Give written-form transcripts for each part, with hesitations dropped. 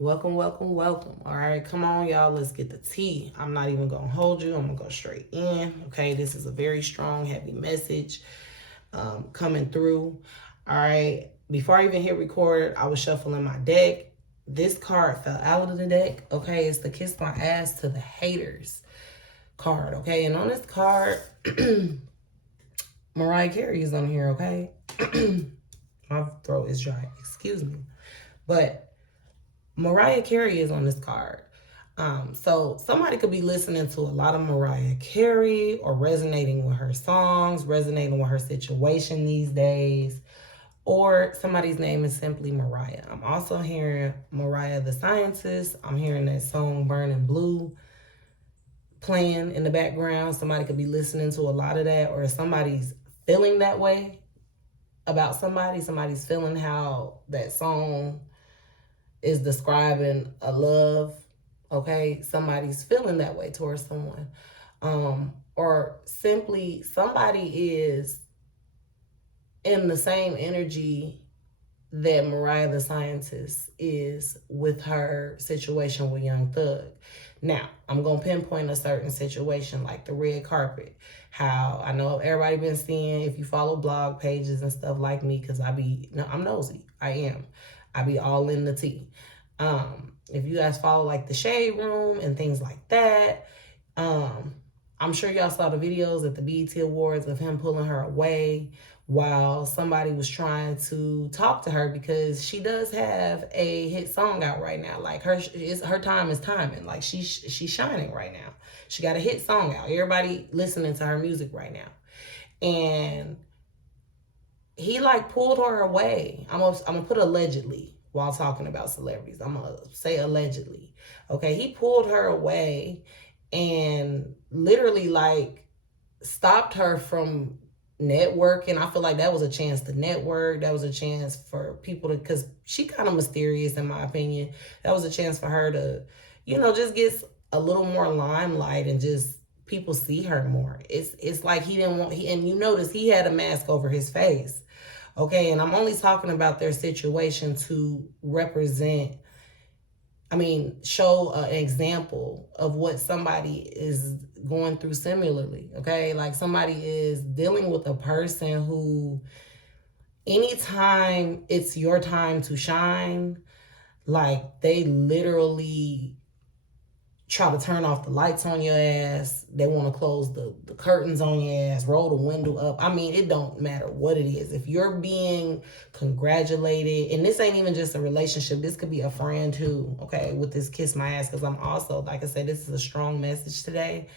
Welcome, welcome, welcome. All right, come on, y'all. Let's get the tea. I'm not even going to hold you. I'm going to go straight in. Okay, this is a very strong, heavy message coming through. All right, before I even hit record, I was shuffling my deck. This card fell out of the deck. Okay, it's the Kiss My Ass to the Haters card. Okay, and on this card, Mariah Carey is on here. Okay, my throat is dry. Excuse me. But Mariah Carey is on this card. So somebody could be listening to a lot of Mariah Carey or resonating with her songs, resonating with her situation these days, or somebody's name is simply Mariah. I'm also hearing Mariah the Scientist. I'm hearing that song Burning Blue playing in the background. Somebody could be listening to a lot of that, or somebody's feeling that way about somebody. Somebody's feeling how that song is describing a love, okay? Somebody's feeling that way towards someone. Or simply somebody is in the same energy that Mariah the Scientist is with her situation with Young Thug. Now, I'm going to pinpoint a certain situation like the red carpet. How I know everybody been seeing, if you follow blog pages and stuff like me, because I'm nosy. I am. I be all in the tea. If you guys follow like the Shade Room and things like that, I'm sure y'all saw the videos at the BET Awards of him pulling her away while somebody was trying to talk to her, because she does have a hit song out right now. Like her time is timing. Like she's shining right now. She got a hit song out. Everybody listening to her music right now. And he like pulled her away. I'm gonna put allegedly while talking about celebrities. I'm gonna say allegedly. Okay, he pulled her away and literally like stopped her from networking. I feel like that was a chance to network. That was a chance for people to, because she kind of mysterious in my opinion. That was a chance for her to, just get a little more limelight and just people see her more. It's like he didn't want, and you notice he had a mask over his face. Okay, and I'm only talking about their situation to show an example of what somebody is going through similarly. Okay, like somebody is dealing with a person who, anytime it's your time to shine, like they literally try to turn off the lights on your ass. They want to close the curtains on your ass, roll the window up. I mean, it don't matter what it is. If you're being congratulated, and this ain't even just a relationship, this could be a friend too, okay, with this Kiss My Ass, because I'm also, like I said, this is a strong message today.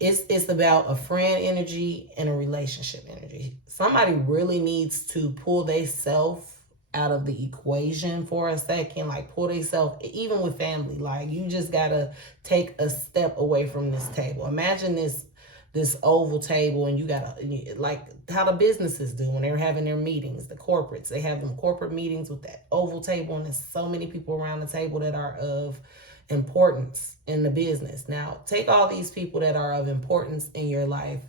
It's about a friend energy and a relationship energy. Somebody really needs to pull theyself out of the equation for a second, like pull themselves, even with family. Like you just gotta take a step away from this table. Imagine this oval table, and you gotta, like how the businesses do when they're having their meetings, the corporates, they have them corporate meetings with that oval table, and there's so many people around the table that are of importance in the business. Now take all these people that are of importance in your life,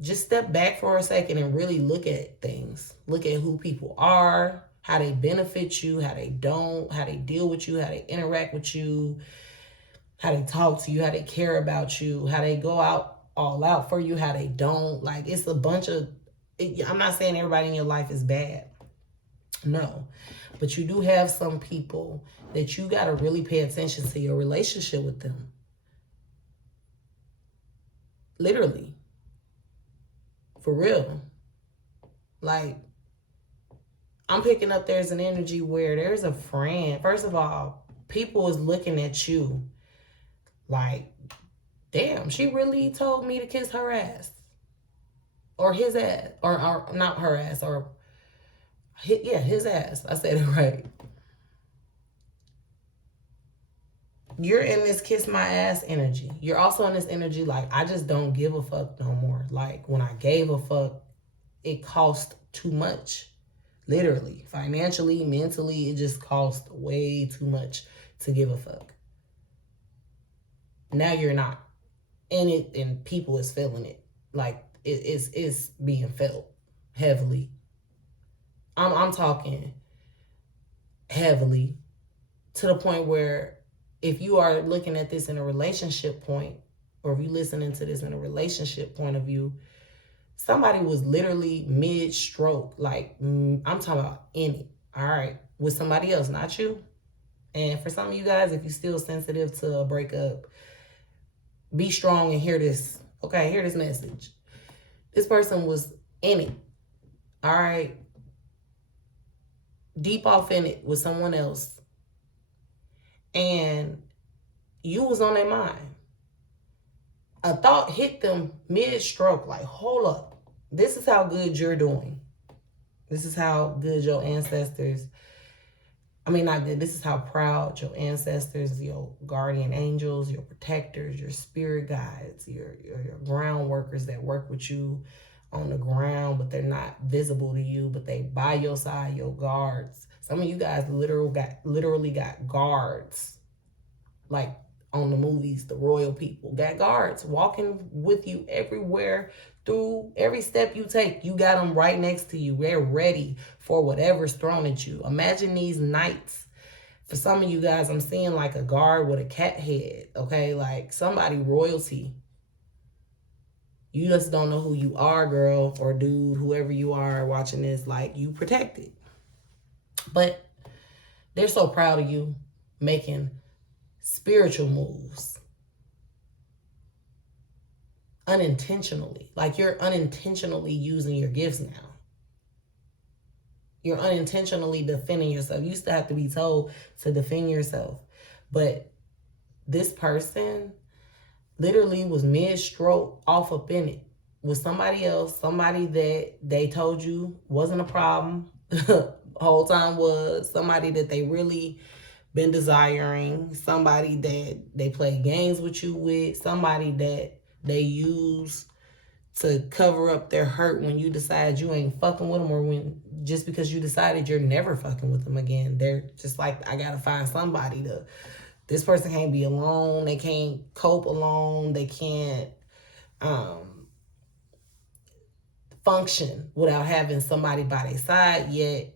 just step back for a second and really look at things. Look at who people are, how they benefit you, how they don't, how they deal with you, how they interact with you, how they talk to you, how they care about you, how they go out all out for you, how they don't. Like it's a bunch of, I'm not saying everybody in your life is bad. No. But you do have some people that you got to really pay attention to your relationship with them. Literally. For real. Like, I'm picking up there's an energy where there's a friend. First of all, people is looking at you like, damn, she really told me to kiss her ass. Or his ass. Or not her ass. Or, his ass. I said it right. You're in this kiss my ass energy. You're also in this energy like, I just don't give a fuck no more. Like, when I gave a fuck, it cost too much. Literally, financially, mentally, it just cost way too much to give a fuck. Now you're not. And people is feeling it. Like it's being felt heavily. I'm talking heavily to the point where if you are looking at this in a relationship point, or if you listening to this in a relationship point of view, somebody was literally mid-stroke. Like, I'm talking about in it, all right, with somebody else, not you. And for some of you guys, if you're still sensitive to a breakup, be strong and hear this. Okay, hear this message. This person was in it, all right, deep off in it with someone else. And you was on their mind. A thought hit them mid-stroke, like, hold up. This is how good you're doing. This is how good your ancestors, not good. This is how proud your ancestors, your guardian angels, your protectors, your spirit guides, your ground workers that work with you on the ground, but they're not visible to you, but they by your side, your guards. Some of you guys literally got guards, like on the movies, the royal people got guards walking with you everywhere. Through every step you take, you got them right next to you. They're ready for whatever's thrown at you. Imagine these knights. For some of you guys, I'm seeing like a guard with a cat head, okay? Like somebody royalty. You just don't know who you are, girl or dude, whoever you are watching this, like you protected. But they're so proud of you making spiritual moves. Unintentionally. Like you're unintentionally using your gifts now. You're unintentionally defending yourself. You used to have to be told to defend yourself. But this person literally was mid-stroke off up in it with somebody else, somebody that they told you wasn't a problem, whole time was, somebody that they really been desiring, somebody that they play games with you with, somebody that they use to cover up their hurt when you decide you ain't fucking with them, or when just because you decided you're never fucking with them again. They're just like, I gotta find somebody to, this person can't be alone. They can't cope alone. They can't function without having somebody by their side. Yet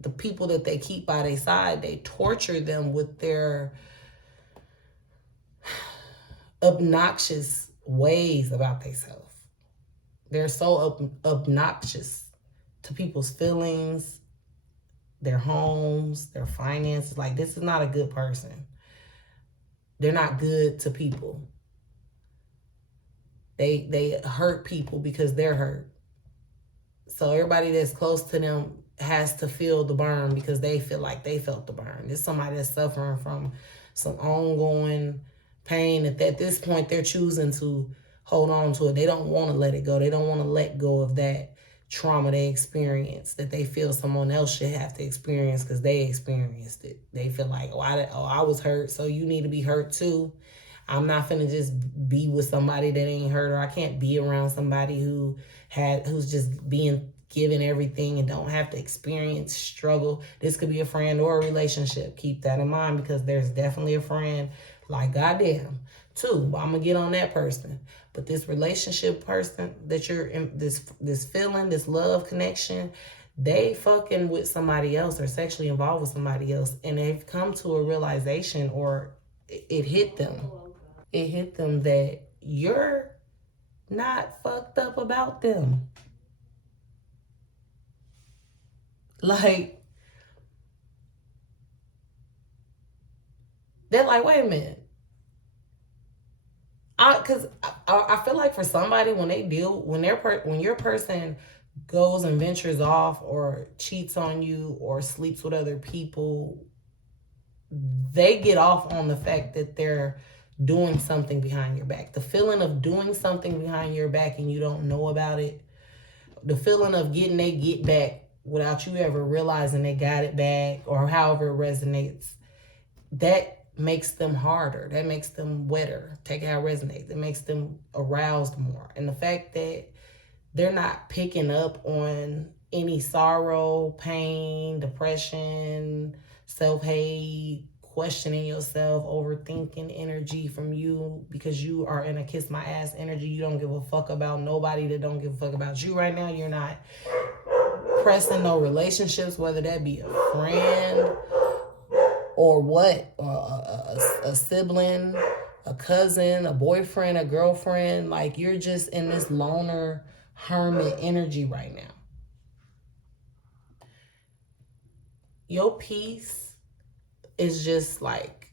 the people that they keep by their side, they torture them with their obnoxious ways about themselves. They're so obnoxious to people's feelings, their homes, their finances. Like, this is not a good person. They're not good to people. They hurt people because they're hurt. So everybody that's close to them has to feel the burn because they feel like they felt the burn. There's somebody that's suffering from some ongoing pain that at this point they're choosing to hold on to it. They don't want to let it go. They don't want to let go of that trauma they experienced that they feel someone else should have to experience because they experienced it. They feel like, I was hurt, so you need to be hurt too. I'm not finna just be with somebody that ain't hurt, or I can't be around somebody who's just being given everything and don't have to experience struggle. This could be a friend or a relationship. Keep that in mind, because there's definitely a friend, like, goddamn, too. I'm gonna get on that person. But this relationship person that you're in, this feeling, this love connection, they fucking with somebody else or sexually involved with somebody else, and they've come to a realization, or it hit them. It hit them that you're not fucked up about them. Like, they're like, wait a minute. Because I feel like for somebody, when your person goes and ventures off or cheats on you or sleeps with other people, they get off on the fact that they're doing something behind your back. The feeling of doing something behind your back and you don't know about it. The feeling of getting they get back without you ever realizing they got it back, or however it resonates. That makes them harder. That makes them wetter. Take it how it resonates. It makes them aroused more. And the fact that they're not picking up on any sorrow, pain, depression, self-hate, questioning yourself, overthinking energy from you, because you are in a kiss my ass energy. You don't give a fuck about nobody that don't give a fuck about you right now. You're not pressing no relationships, whether that be a friend or what, or a sibling, a cousin, a boyfriend, a girlfriend. Like, you're just in this loner hermit energy right now. Your peace is just like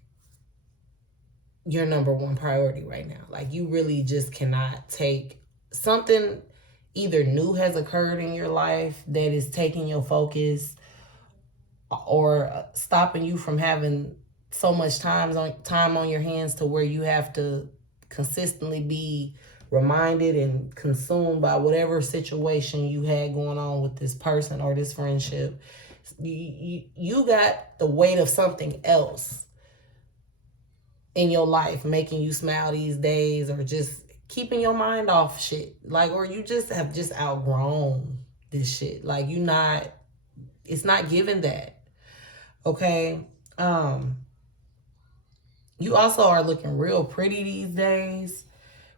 your number one priority right now. Like, you really just cannot take something, either new has occurred in your life that is taking your focus or stopping you from having so much time on your hands to where you have to consistently be reminded and consumed by whatever situation you had going on with this person or this friendship. You got the weight of something else in your life making you smile these days, or just keeping your mind off shit. Like, or you just have just outgrown this shit. Like, it's not giving that. Okay. You also are looking real pretty these days,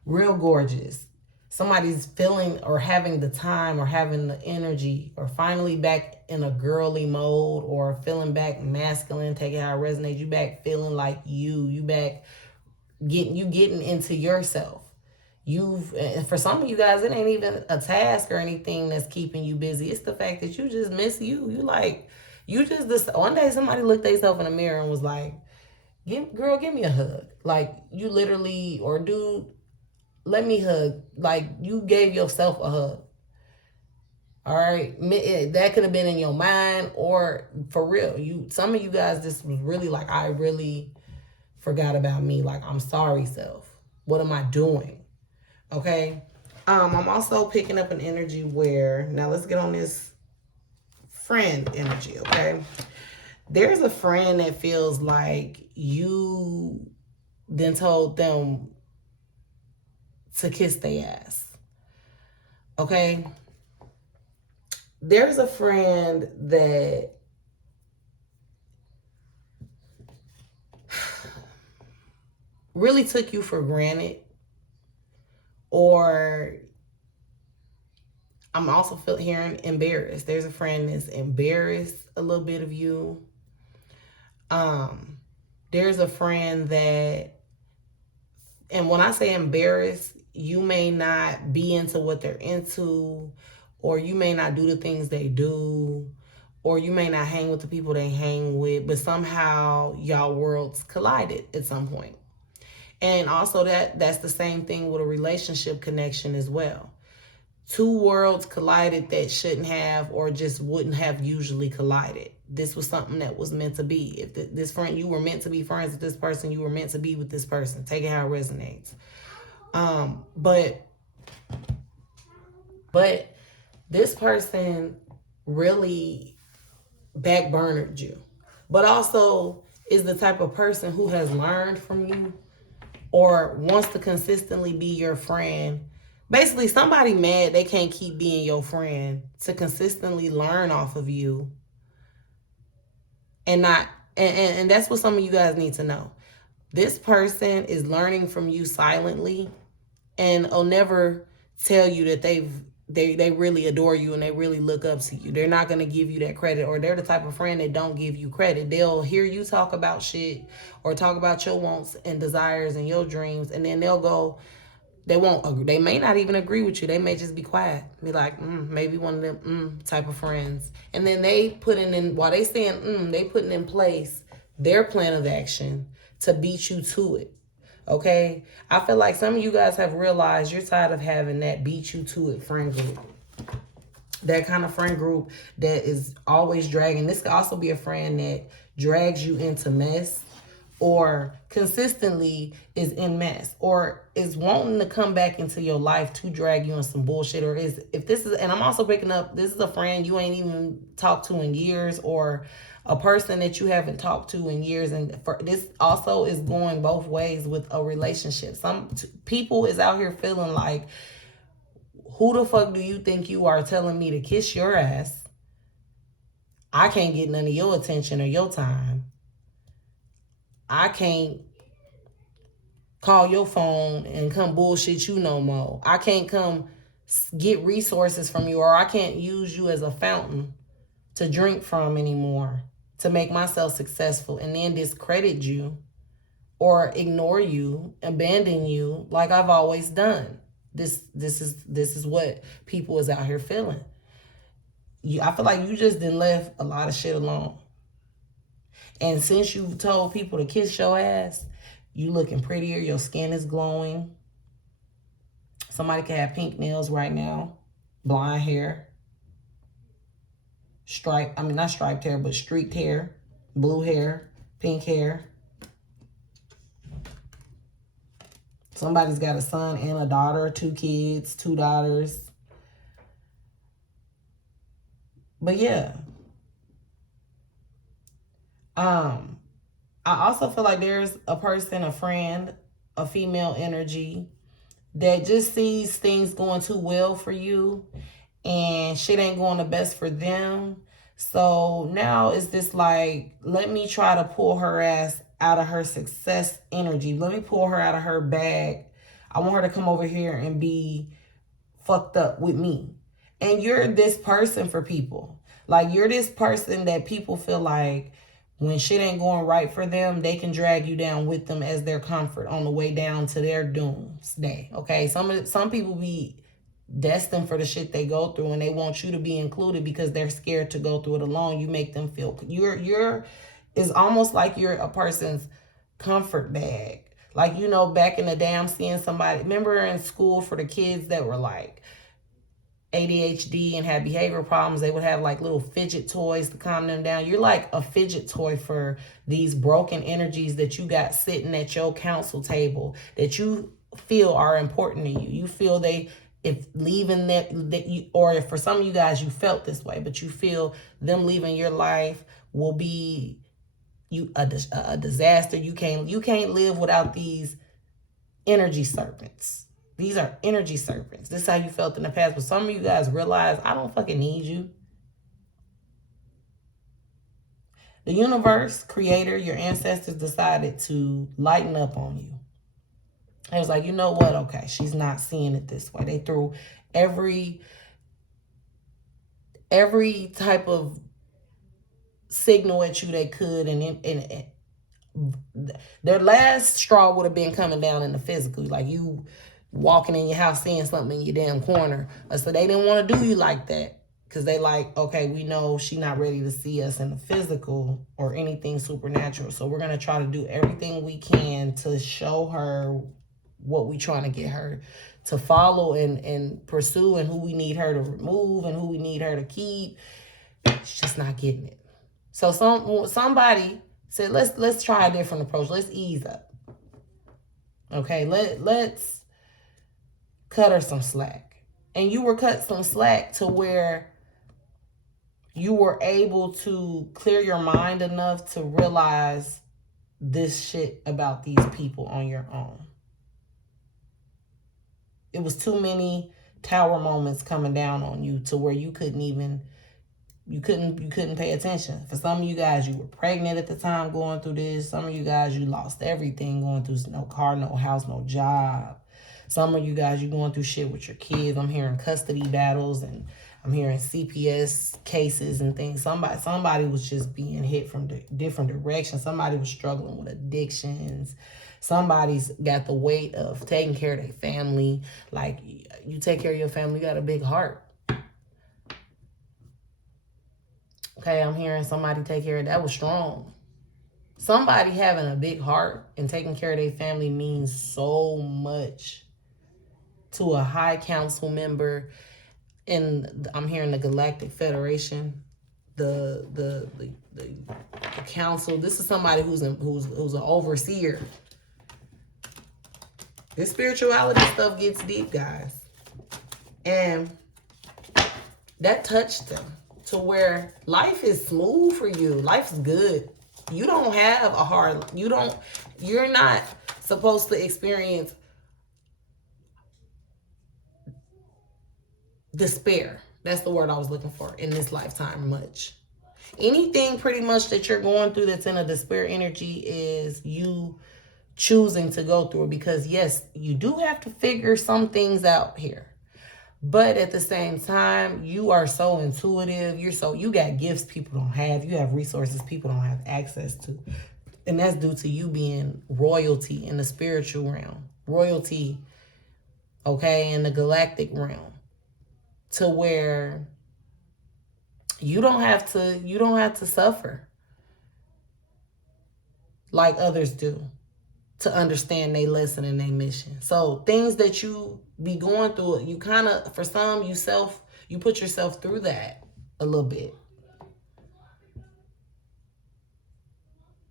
real gorgeous. Somebody's feeling or having the time or having the energy or finally back in a girly mode or feeling back masculine. Take it how it resonates. You back feeling like you back getting into yourself. For some of you guys, it ain't even a task or anything that's keeping you busy. It's the fact that you just miss you. One day somebody looked themselves in the mirror and was like, girl, give me a hug. Like, you literally, or dude, let me hug. Like, you gave yourself a hug. All right. That could have been in your mind, or for real. Some of you guys just was really like, I really forgot about me. Like, I'm sorry, self. What am I doing? Okay. I'm also picking up an energy where, now let's get on this friend energy, okay? There's a friend that feels like you then told them to kiss their ass. Okay? There's a friend that really took you for granted, or I'm also hearing embarrassed. There's a friend that's embarrassed a little bit of you. There's a friend that, and when I say embarrassed, you may not be into what they're into, or you may not do the things they do, or you may not hang with the people they hang with, but somehow y'all worlds collided at some point. And also that's the same thing with a relationship connection as well. Two worlds collided that shouldn't have, or just wouldn't have usually collided. This was something that was meant to be. If this friend, you were meant to be friends with this person, you were meant to be with this person. Take it how it resonates. But this person really backburnered you, but also is the type of person who has learned from you or wants to consistently be your friend. Basically, somebody mad they can't keep being your friend to consistently learn off of you. And that's what some of you guys need to know. This person is learning from you silently, and will never tell you that they really adore you and they really look up to you. They're not going to give you that credit, or they're the type of friend that don't give you credit. They'll hear you talk about shit or talk about your wants and desires and your dreams, and then they'll go, they may not even agree with you. They may just be quiet. Be like, maybe one of them type of friends. And then while they saying they putting in place their plan of action to beat you to it. Okay? I feel like some of you guys have realized you're tired of having that beat you to it friend group. That kind of friend group that is always dragging. This could also be a friend that drags you into mess, or consistently is in mess, or is wanting to come back into your life to drag you in some bullshit, or and I'm also picking up, this is a friend you ain't even talked to in years, or a person that you haven't talked to in years. And this also is going both ways with a relationship. Some people is out here feeling like, who the fuck do you think you are telling me to kiss your ass? I can't get none of your attention or your time. I can't call your phone and come bullshit you no more. I can't come get resources from you, or I can't use you as a fountain to drink from anymore. to make myself successful and then discredit you or ignore you, abandon you like I've always done. This is what people is out here feeling. I feel like you just done left a lot of shit alone. And since you've told people to kiss your ass, you looking prettier, your skin is glowing. Somebody can have pink nails right now, blonde hair, not striped hair, but streaked hair, blue hair, pink hair. Somebody's got a son and a daughter, 2 kids, 2 daughters. But yeah. I also feel like there's a person, a friend, a female energy that just sees things going too well for you and shit ain't going the best for them. So now it's this like, let me try to pull her ass out of her success energy. Let me pull her out of her bag. I want her to come over here and be fucked up with me. And you're this person for people. Like, you're this person that people feel like when shit ain't going right for them, they can drag you down with them as their comfort on the way down to their doomsday. Okay, some people be destined for the shit they go through, and they want you to be included because they're scared to go through it alone. You make them feel it's almost like you're a person's comfort bag. Like, you know, back in the day, I'm seeing somebody, remember in school for the kids that were like ADHD and had behavior problems, they would have like little fidget toys to calm them down. You're like a fidget toy for these broken energies that you got sitting at your council table that you feel are important to you. You feel if leaving that you, or if for some of you guys you felt this way, but you feel them leaving your life will be a disaster. You can't live without these energy serpents. These are energy serpents. This is how you felt in the past. But some of you guys realize, I don't fucking need you. The universe, creator, your ancestors decided to lighten up on you. It was like, you know what? Okay, she's not seeing it this way. They threw every type of signal at you they could, and their last straw would have been coming down in the physical, like you walking in your house seeing something in your damn corner. So they didn't want to do you like that because they like, okay, we know she's not ready to see us in the physical or anything supernatural, so we're going to try to do everything we can to show her what we trying to get her to follow and pursue, and who we need her to remove and who we need her to keep. She's just not getting it. So somebody said, let's try a different approach. Let's ease up. Okay, let's cut her some slack. And you were cut some slack to where you were able to clear your mind enough to realize this shit about these people on your own. It was too many tower moments coming down on you to where you couldn't pay attention. For some of you guys, you were pregnant at the time going through this. Some of you guys, you lost everything going through no car, no house, no job. Some of you guys, you're going through shit with your kids. I'm hearing custody battles, and I'm hearing CPS cases and things. Somebody was just being hit from different directions. Somebody was struggling with addictions. Somebody's got the weight of taking care of their family. Like, you take care of your family, you got a big heart. Okay, I'm hearing somebody take care of that was strong. Somebody having a big heart and taking care of their family means so much to a high council member in, I'm hearing the Galactic Federation, the council. This is somebody who's an overseer. This spirituality stuff gets deep, guys. And that touched them to where life is smooth for you. Life's good. You don't have a hard, you're not supposed to experience despair. That's the word I was looking for in this lifetime much. Anything pretty much that you're going through that's in a despair energy is you choosing to go through it, because yes, you do have to figure some things out here. But at the same time, you are so intuitive. You got gifts people don't have. You have resources people don't have access to. And that's due to you being royalty in the spiritual realm. Royalty, okay, in the galactic realm. To where you don't have to suffer like others do to understand their lesson and their mission. So things that you be going through, you kind of, for some, you put yourself through that a little bit.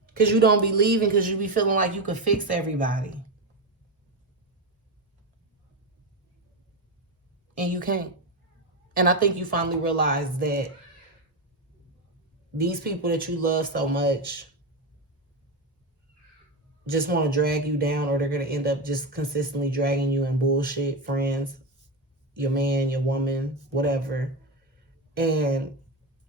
Because you don't be leaving because you be feeling like you could fix everybody. And you can't. And I think you finally realize that these people that you love so much just want to drag you down, or they're going to end up just consistently dragging you in bullshit. Friends, your man, your woman, whatever. And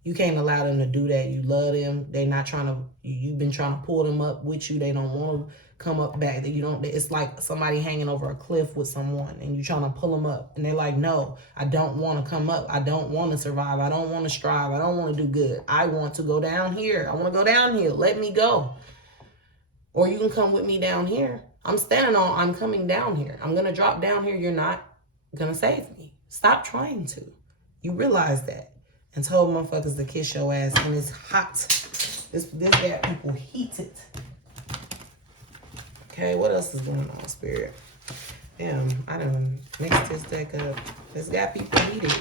you can't allow them to do that. You love them. They're not trying to, you've been trying to pull them up with you. They don't want to come up back. It's like somebody hanging over a cliff with someone and you're trying to pull them up. And they're like, no, I don't want to come up. I don't want to survive. I don't want to strive. I don't want to do good. I want to go down here. I want to go down here. Let me go. Or you can come with me down here. I'm coming down here. I'm going to drop down here. You're not going to save me. Stop trying to. You realize that. And told motherfuckers to kiss your ass. And it's hot. This got people heated. Okay, what else is going on, Spirit? Damn, I done mixed this deck up. This got people heated.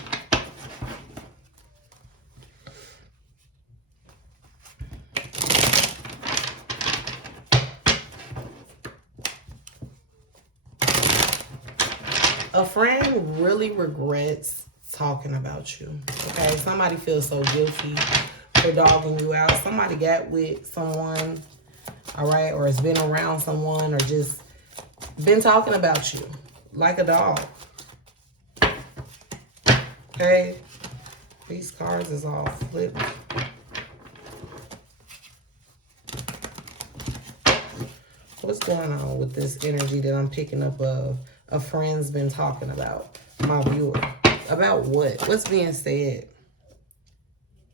A friend really regrets talking about you. Okay, somebody feels so guilty for dogging you out. Somebody got with someone, all right, or has been around someone, or just been talking about you like a dog. Okay, these cards is all flipped. What's going on with this energy that I'm picking up of a friend's been talking about my viewer? About what? What's being said?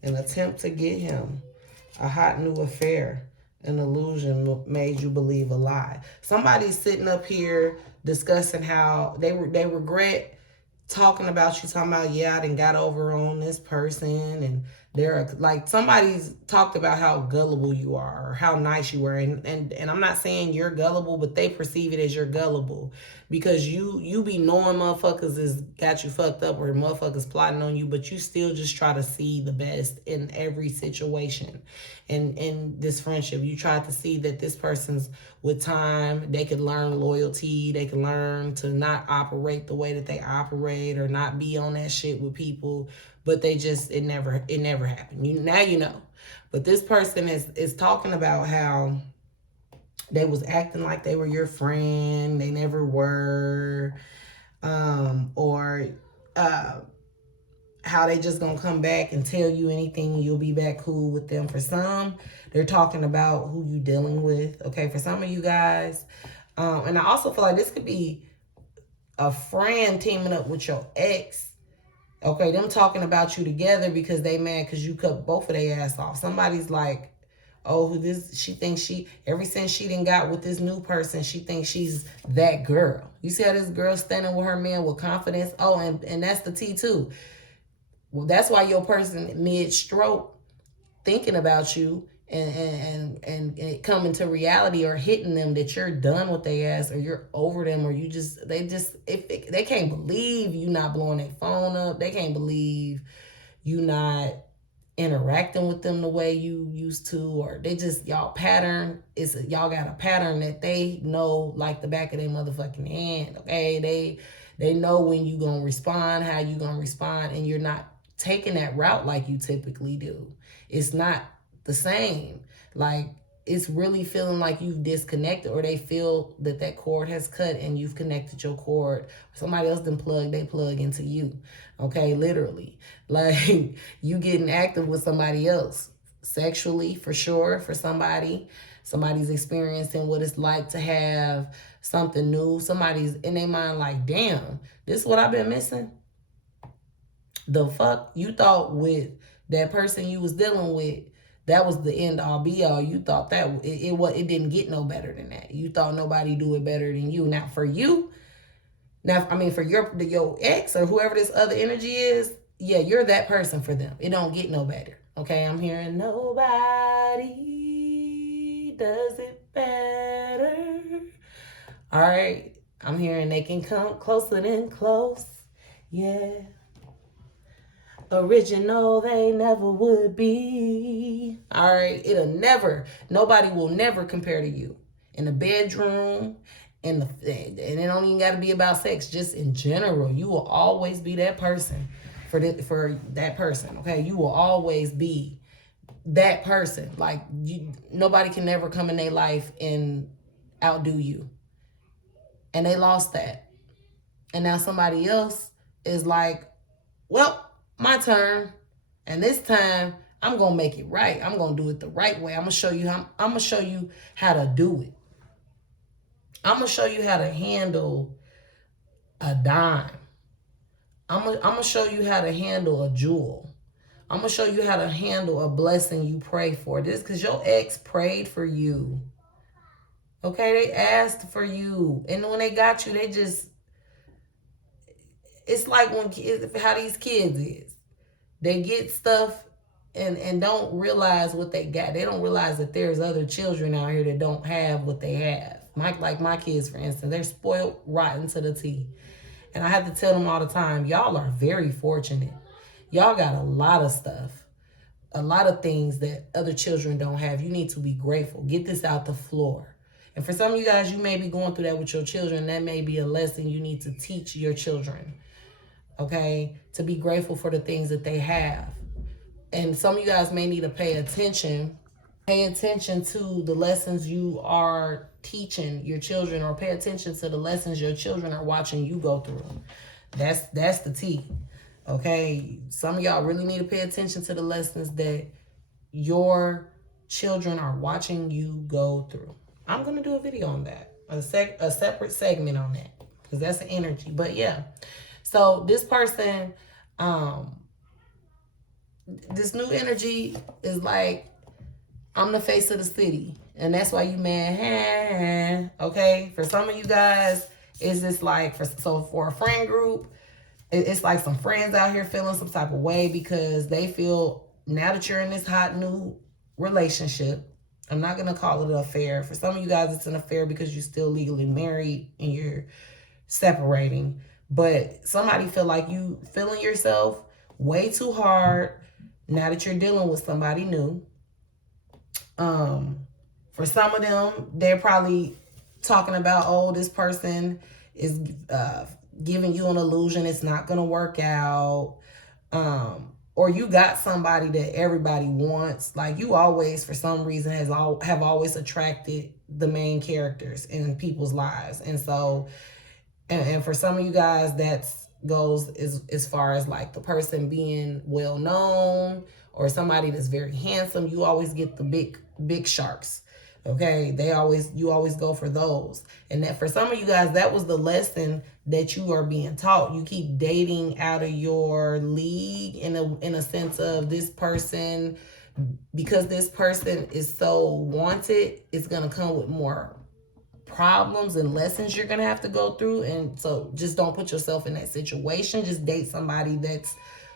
An attempt to get him. A hot new affair. An illusion made you believe a lie. Somebody's sitting up here discussing how they regret talking about you, talking about, yeah, I done got over on this person, and they're like, somebody's talked about how gullible you are or how nice you were, and I'm not saying you're gullible, but they perceive it as you're gullible because you be knowing motherfuckers is got you fucked up or motherfuckers plotting on you, but you still just try to see the best in every situation. And in this friendship, you try to see that this person's, with time, they could learn loyalty, they can learn to not operate the way that they operate or not be on that shit with people, but they just, it never happened. Now you know. But this person is talking about how they was acting like they were your friend, they never were, or how they just gonna come back and tell you anything and you'll be back cool with them. For some, they're talking about who you dealing with. Okay, for some of you guys, and I also feel like this could be a friend teaming up with your ex. Okay, them talking about you together because they mad because you cut both of their ass off. Somebody's like, oh, she thinks ever since she done got with this new person, she thinks she's that girl. You see how this girl standing with her man with confidence? Oh, and that's the tea too. Well, that's why your person mid-stroke thinking about you and it coming to reality or hitting them that you're done with their ass or you're over them, or they can't believe you not blowing their phone up. They can't believe you not interacting with them the way you used to, or they just, y'all got a pattern that they know like the back of their motherfucking hand. Okay, they know when you gonna respond, how you gonna respond, and you're not taking that route like you typically do. It's not the same. Like, it's really feeling like you've disconnected, or they feel that cord has cut and you've connected your cord. Somebody else done they plug into you. Okay, literally. Like, you getting active with somebody else. Sexually, for sure, for somebody. Somebody's experiencing what it's like to have something new. Somebody's in their mind like, damn, this is what I've been missing. The fuck? You thought with that person you was dealing with, that was the end all be all. You thought that it didn't get no better than that. You thought nobody do it better than you. Now for you, for your ex or whoever this other energy is, yeah, you're that person for them. It don't get no better. Okay, I'm hearing nobody does it better. All right, I'm hearing they can come closer than close. Yeah. Original, they never would be. All right, nobody will never compare to you in the bedroom, and it don't even got to be about sex. Just in general, you will always be that person for that person. Okay, you will always be that person. Like nobody can never come in their life and outdo you, and they lost that, and now somebody else is like, well, my turn, and this time I'm gonna make it right. I'm gonna do it the right way. I'm gonna show you how to do it. I'm gonna show you how to handle a dime. I'm gonna show you how to handle a jewel. I'm gonna show you how to handle a blessing you pray for. This because your ex prayed for you. Okay, they asked for you, and when they got you, it's like how these kids is. They get stuff and don't realize what they got. They don't realize that there's other children out here that don't have what they have. Like my kids, for instance, they're spoiled rotten to the T. And I have to tell them all the time, y'all are very fortunate. Y'all got a lot of stuff, a lot of things that other children don't have. You need to be grateful. Get this out the floor. And for some of you guys, you may be going through that with your children. That may be a lesson you need to teach your children. Okay? To be grateful for the things that they have. And some of you guys may need to pay attention to the lessons you are teaching your children, or pay attention to the lessons your children are watching you go through. That's the T. Okay? Some of y'all really need to pay attention to the lessons that your children are watching you go through. I'm going to do a video on that, a separate segment on that, because that's the energy. But yeah, so this person, this new energy is like, I'm the face of the city, and that's why you mad. Okay, for some of you guys, it's just like for a friend group, it's like some friends out here feeling some type of way because they feel now that you're in this hot new relationship. I'm not gonna call it an affair. For some of you guys, it's an affair because you're still legally married and you're separating. But somebody feel like you feeling yourself way too hard now that you're dealing with somebody new. For some of them, they're probably talking about, oh, this person is giving you an illusion it's not gonna work out. Or you got somebody that everybody wants. Like you always, for some reason, have always attracted the main characters in people's lives. And so, and for some of you guys, goes as far as like the person being well known or somebody that's very handsome. You always get the big sharks. Okay, you always go for those. And that for some of you guys, that was the lesson that you are being taught. You keep dating out of your league in a sense of this person, because this person is so wanted, it's gonna come with more problems and lessons you're gonna have to go through. And so just don't put yourself in that situation. Just date somebody that's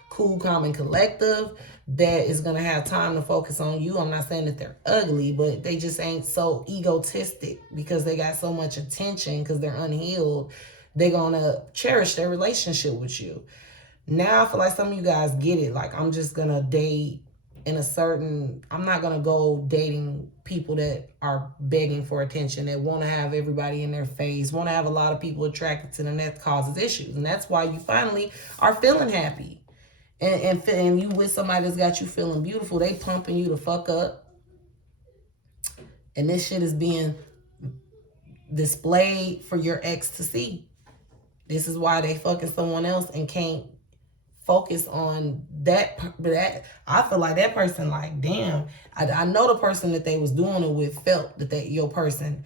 cool, calm, and collective, that is gonna have time to focus on you. I'm not saying that they're ugly, but they just ain't so egotistic because they got so much attention because they're unhealed. They're gonna cherish their relationship with you. Now I feel like some of you guys get it. Like, I'm just gonna date I'm not gonna go dating people that are begging for attention, that want to have everybody in their face, want to have a lot of people attracted to them. That causes issues. And that's why you finally are feeling happy. And you with somebody that's got you feeling beautiful. They pumping you the fuck up. And this shit is being displayed for your ex to see. This is why they fucking someone else and can't focus on that. I feel like that person, like, damn, I know the person that they was doing it with felt that your person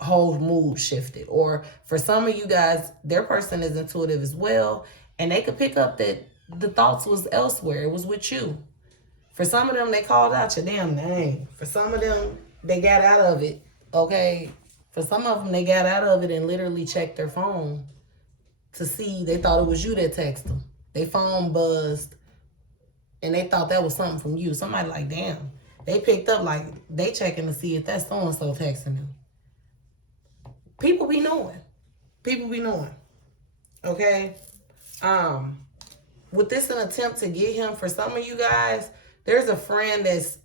whole mood shifted. Or for some of you guys, their person is intuitive as well, and they could pick up that the thoughts was elsewhere. It was with you. For some of them, they called out your damn name. For some of them, they got out of it, okay? For some of them, they got out of it and literally checked their phone to see. They thought it was you that texted them. Their phone buzzed, and they thought that was something from you. Somebody like, damn. They picked up like they checking to see if that's so-and-so texting them. People be knowing. People be knowing. Okay? With this an attempt to get him, for some of you guys, there's a friend that's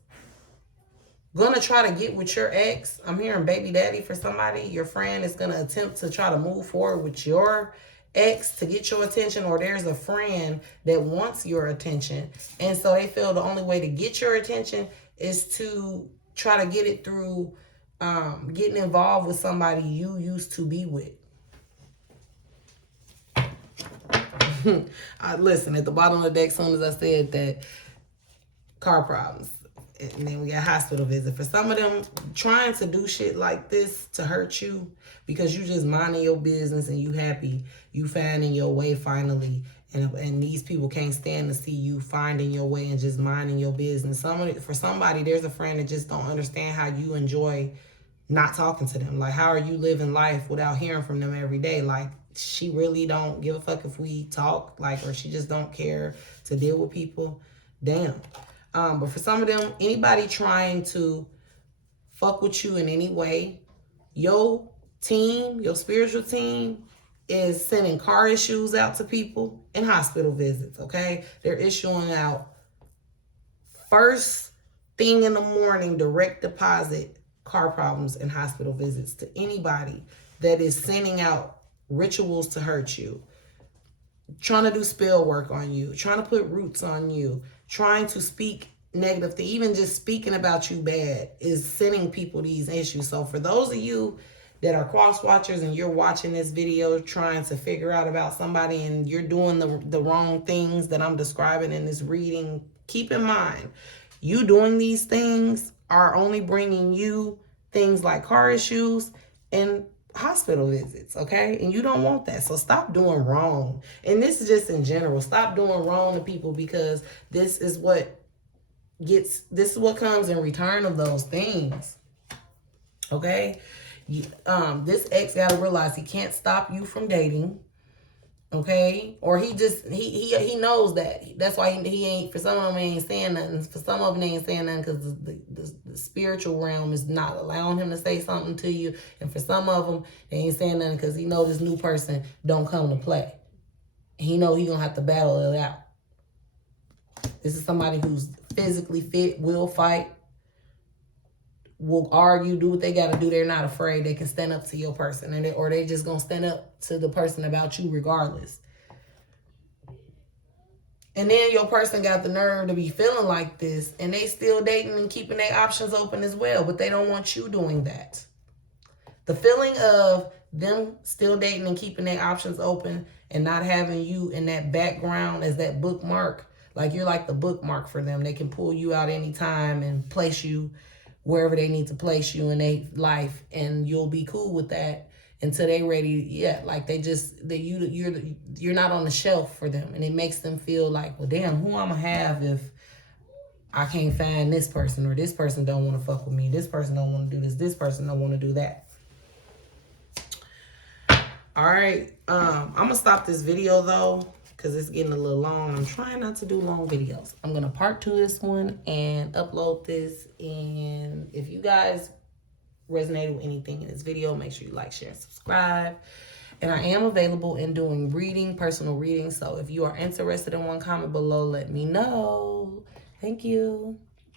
gonna try to get with your ex. I'm hearing baby daddy for somebody. Your friend is gonna attempt to try to move forward with your ex to get your attention, or there's a friend that wants your attention. And so they feel the only way to get your attention is to try to get it through getting involved with somebody you used to be with. Listen, at the bottom of the deck, as soon as I said that, car problems. And then we got hospital visit. For some of them, trying to do shit like this to hurt you because you just minding your business and you happy, you finding your way finally. And these people can't stand to see you finding your way and just minding your business. For somebody, there's a friend that just don't understand how you enjoy not talking to them. Like, how are you living life without hearing from them every day? Like, she really don't give a fuck if we talk, like, or she just don't care to deal with people. Damn. But for some of them, anybody trying to fuck with you in any way, your team, your spiritual team, is sending car issues out to people and hospital visits, okay? They're issuing out first thing in the morning, direct deposit car problems and hospital visits to anybody that is sending out rituals to hurt you, trying to do spell work on you, trying to put roots on you, trying to speak negative, to even just speaking about you bad, is sending people these issues. So for those of you that are cross watchers and you're watching this video trying to figure out about somebody and you're doing the wrong things that I'm describing in this reading, keep in mind, you doing these things are only bringing you things like car issues and hospital visits, okay? And you don't want that. So stop doing wrong. And this is just in general. Stop doing wrong to people, because this is what comes in return of those things. Okay? This ex got to realize he can't stop you from dating. Okay? Or he knows that. That's why he ain't, for some of them, he ain't saying nothing. For some of them, they ain't saying nothing because the spiritual realm is not allowing him to say something to you. And for some of them, they ain't saying nothing because he know this new person don't come to play. He know he gonna have to battle it out. This is somebody who's physically fit, will fight, will argue, do what they got to do. They're not afraid. They can stand up to your person, or they just going to stand up to the person about you regardless. And then your person got the nerve to be feeling like this, and they still dating and keeping their options open as well, but they don't want you doing that. The feeling of them still dating and keeping their options open and not having you in that background as that bookmark, like you're like the bookmark for them. They can pull you out anytime and place you wherever they need to place you in their life, and you'll be cool with that until they ready. Yeah, like you're not on the shelf for them, and it makes them feel like, well, damn, who I'm gonna have if I can't find this person, or this person don't want to fuck with me, this person don't want to do this person don't want to do that. All right, I'm gonna stop this video though, because it's getting a little long. I'm trying not to do long videos. I'm going to part 2 this one and upload this. And if you guys resonated with anything in this video, make sure you like, share, and subscribe. And I am available in doing personal reading. So if you are interested in one, comment below, let me know. Thank you.